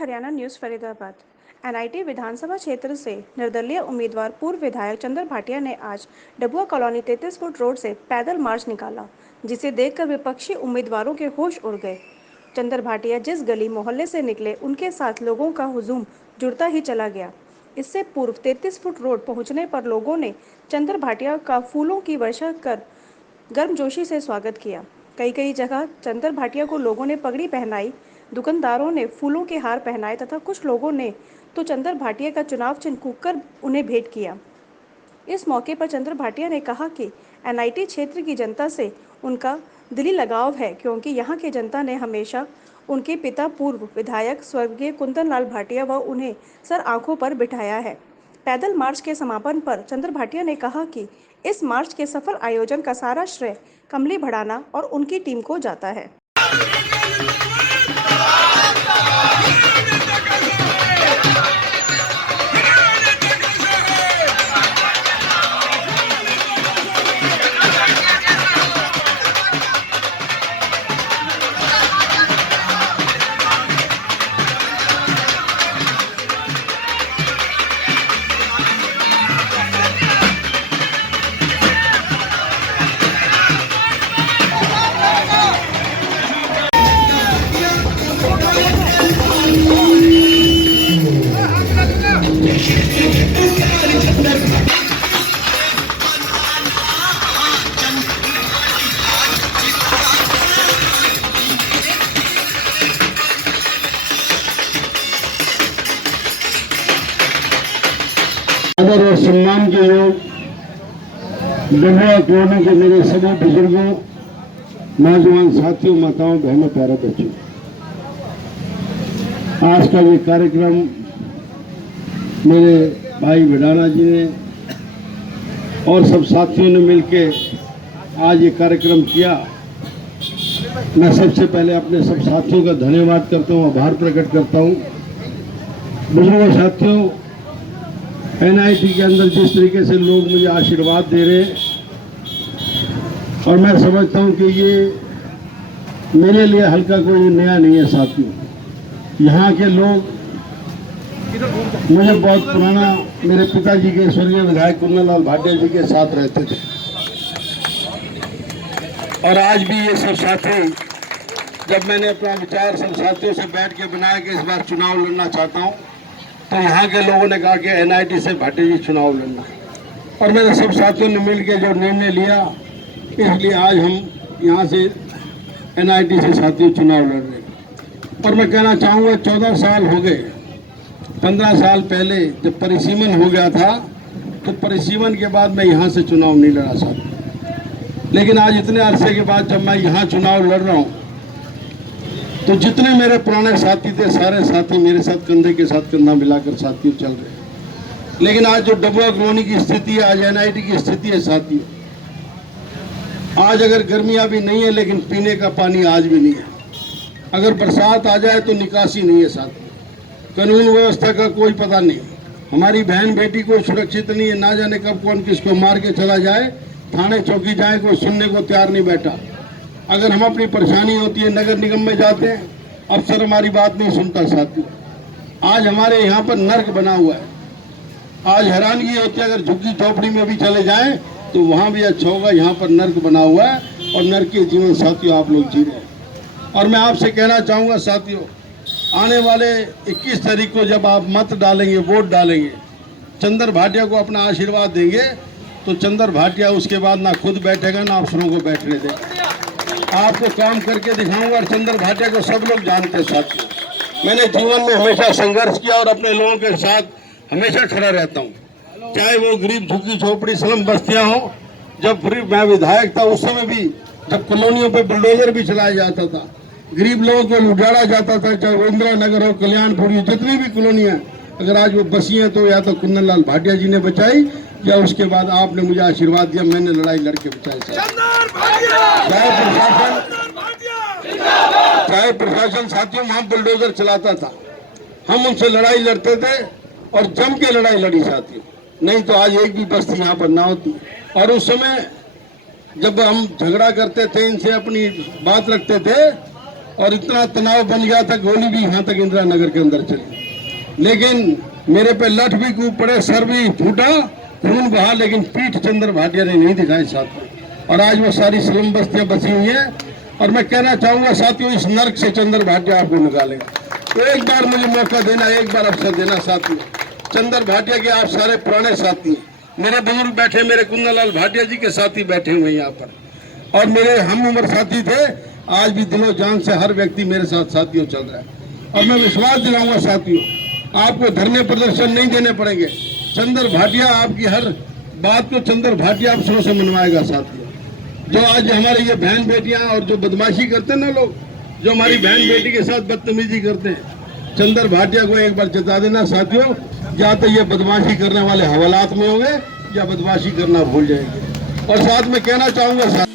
Haryana news Faridabad. NIT विधानसभा क्षेत्र से निर्दलीय उम्मीदवार पूर्व विधायक चंद्र भाटिया ने आज डबुआ कॉलोनी 33 फुट रोड से पैदल मार्च निकाला, जिसे देखकर विपक्षी उम्मीदवारों के होश उड़ गए। चंद्र भाटिया जिस गली मोहल्ले से निकले, उनके साथ लोगों का हुजूम जुड़ता ही चला गया। इससे पूर्व 33 फुट रोड पहुंचने पर लोगों ने चंद्र भाटिया का फूलों की वर्षा कर गर्मजोशी से स्वागत किया। कई कई जगह चंद्र भाटिया को लोगों ने पगड़ी पहनाई, दुकानदारों ने फूलों के हार पहनाए तथा कुछ लोगों ने तो चंद्र भाटिया का चुनाव चिन्ह फूंककर उन्हें भेंट किया। इस मौके पर चंद्र भाटिया ने कहा कि एनआईटी क्षेत्र की जनता से उनका दिली लगाव है, क्योंकि यहाँ की जनता ने हमेशा उनके पिता पूर्व विधायक स्वर्गीय कुंदन लाल भाटिया व उन्हें सर आंखों पर बिठाया है। पैदल मार्च के समापन पर चंद्र भाटिया ने कहा कि इस मार्च के सफल आयोजन का सारा श्रेय कमली भड़ाना और उनकी टीम को जाता है। आदर और सम्मान के योग डबुआ कॉलोनी के मेरे सभी बुजुर्गों, नौजवान साथियों, माताओं, बहनों, प्यारे बच्चों, आज का ये कार्यक्रम मेरे भाई भिड़ाना जी ने और सब साथियों ने मिलकर आज ये कार्यक्रम किया। मैं सबसे पहले अपने सब साथियों का धन्यवाद करता हूँ, आभार प्रकट करता हूँ। बुजुर्गों, साथियों, एनआईटी के अंदर जिस तरीके से लोग मुझे आशीर्वाद दे रहे हैं, और मैं समझता हूं कि ये मेरे लिए हल्का कोई नया नहीं है साथियों। यहाँ के लोग मुझे बहुत पुराना, मेरे पिताजी के स्वर्गीय विधायक कुंदन लाल भाटिया जी के साथ रहते थे, और आज भी ये सब साथी, जब मैंने अपना विचार सब साथियों से बैठ के बनाया कि इस बार चुनाव लड़ना चाहता हूँ, तो यहाँ के लोगों ने कहा कि एनआईटी से भाटिया जी चुनाव लड़ना, और मेरे सब साथियों ने मिलकर जो निर्णय लिया, इसलिए आज हम यहाँ से एनआईटी से साथियों चुनाव लड़ रहे हैं। और मैं कहना चाहूँगा, 14 साल हो गए। 15 साल पहले जब परिसीमन हो गया था, तो परिसीमन के बाद मैं यहाँ से चुनाव नहीं लड़ा साथी, लेकिन आज इतने अरसे के बाद जब मैं यहाँ चुनाव लड़ रहा हूँ, तो जितने मेरे पुराने साथी थे, सारे साथी मेरे साथ कंधे के साथ कंधा मिलाकर साथियों चल रहे हैं। लेकिन आज जो डबुआ कॉलोनी की स्थिति है, आज एनआईटी की स्थिति है साथियों, आज अगर गर्मियां भी नहीं है, लेकिन पीने का पानी आज भी नहीं है। अगर बरसात आ जाए तो निकासी नहीं है साथियों। कानून व्यवस्था का कोई पता नहीं, हमारी बहन बेटी कोई सुरक्षित नहीं है। ना जाने कब कौन किसको मार के चला जाए, थाने चौकी जाए, कोई सुनने को तैयार नहीं बैठा। अगर हम अपनी परेशानी होती है, नगर निगम में जाते हैं, अफसर हमारी बात नहीं सुनता साथियों। आज हमारे यहाँ पर नर्क बना हुआ है। आज हैरानगी होती है, अगर झुग्गी झोपड़ी में भी चले जाएं तो वहाँ भी अच्छा होगा, यहाँ पर नर्क बना हुआ है, और नर्क के जीवन साथियों आप लोग जी रहे हैं। और मैं आपसे कहना चाहूँगा साथियों, आने वाले 21 तारीख को जब आप मत डालेंगे, वोट डालेंगे, चंद्र भाटिया को अपना आशीर्वाद देंगे, तो चंद्र भाटिया उसके बाद ना खुद बैठेगा, ना अफसरों को बैठने देगा। आपको काम करके दिखाऊंगा, और चंद्र भाटिया को सब लोग जानते हैं साथियों। मैंने जीवन में हमेशा संघर्ष किया और अपने लोगों के साथ हमेशा खड़ा रहता हूँ, चाहे वो गरीब झुग्गी झोपड़ी स्लम बस्तियाँ हो। जब मैं विधायक था, उस समय भी जब कॉलोनियों पे बुलडोजर भी चलाया जाता था, गरीब लोगों को लुटाया जाता था, चाहे वो इंदिरा नगर हो, कल्याणपुरी, जितनी भी कॉलोनियाँ, अगर आज वो बसी हैं तो या तो कुंदन लाल भाटिया जी ने बचाई, या उसके बाद आपने मुझे आशीर्वाद दिया, मैंने लड़ाई लड़के बचाई। चाहे प्रशासन साथियों वहां बुलडोजर चलाता था, हम उनसे लड़ाई लड़ते थे, और जम के लड़ाई लड़ी साथियों, नहीं तो आज एक भी बस्ती यहाँ पर ना होती। और उस समय जब हम झगड़ा करते थे, इनसे अपनी बात रखते थे, और इतना तनाव बन गया था, गोली भी यहाँ तक इंदिरा नगर के अंदर चली। लेकिन मेरे पे लठ भी कूद पड़े, सर भी फूटा, खून बहा, लेकिन पीठ चंद्र भाटिया ने नहीं दिखाई साथियों। और आज वो सारी स्लम बस्तियां बसी हुई हैं। और मैं कहना चाहूंगा साथियों, इस नर्क से चंद्र भाटिया आपको निकालेगा। तो एक बार मुझे मौका देना, एक बार अवसर देना साथियों। चंद्र भाटिया के आप सारे पुराने साथी हैं, मेरे बुजुर्ग बैठे, मेरे कुंदनलाल भाटिया जी के साथी बैठे हुए हैं यहाँ पर, और मेरे हम उम्र साथी थे। आज भी दिलो जान से हर व्यक्ति मेरे साथ साथियों चल रहा है। और मैं विश्वास दिलाऊंगा साथियों, आपको धरने प्रदर्शन नहीं देने पड़ेंगे। चंद्र भाटिया आपकी हर बात को चंद्र भाटिया अफसरों से मनवाएगा साथियों। जो आज हमारे ये बहन बेटियां और जो बदमाशी करते हैं ना लोग, जो हमारी बहन बेटी के साथ बदतमीजी करते हैं, चंद्र भाटिया को एक बार चेता देना साथियों, या तो ये बदमाशी करने वाले हवालात में होंगे या बदमाशी करना भूल जाएंगे। और साथ में कहना चाहूंगा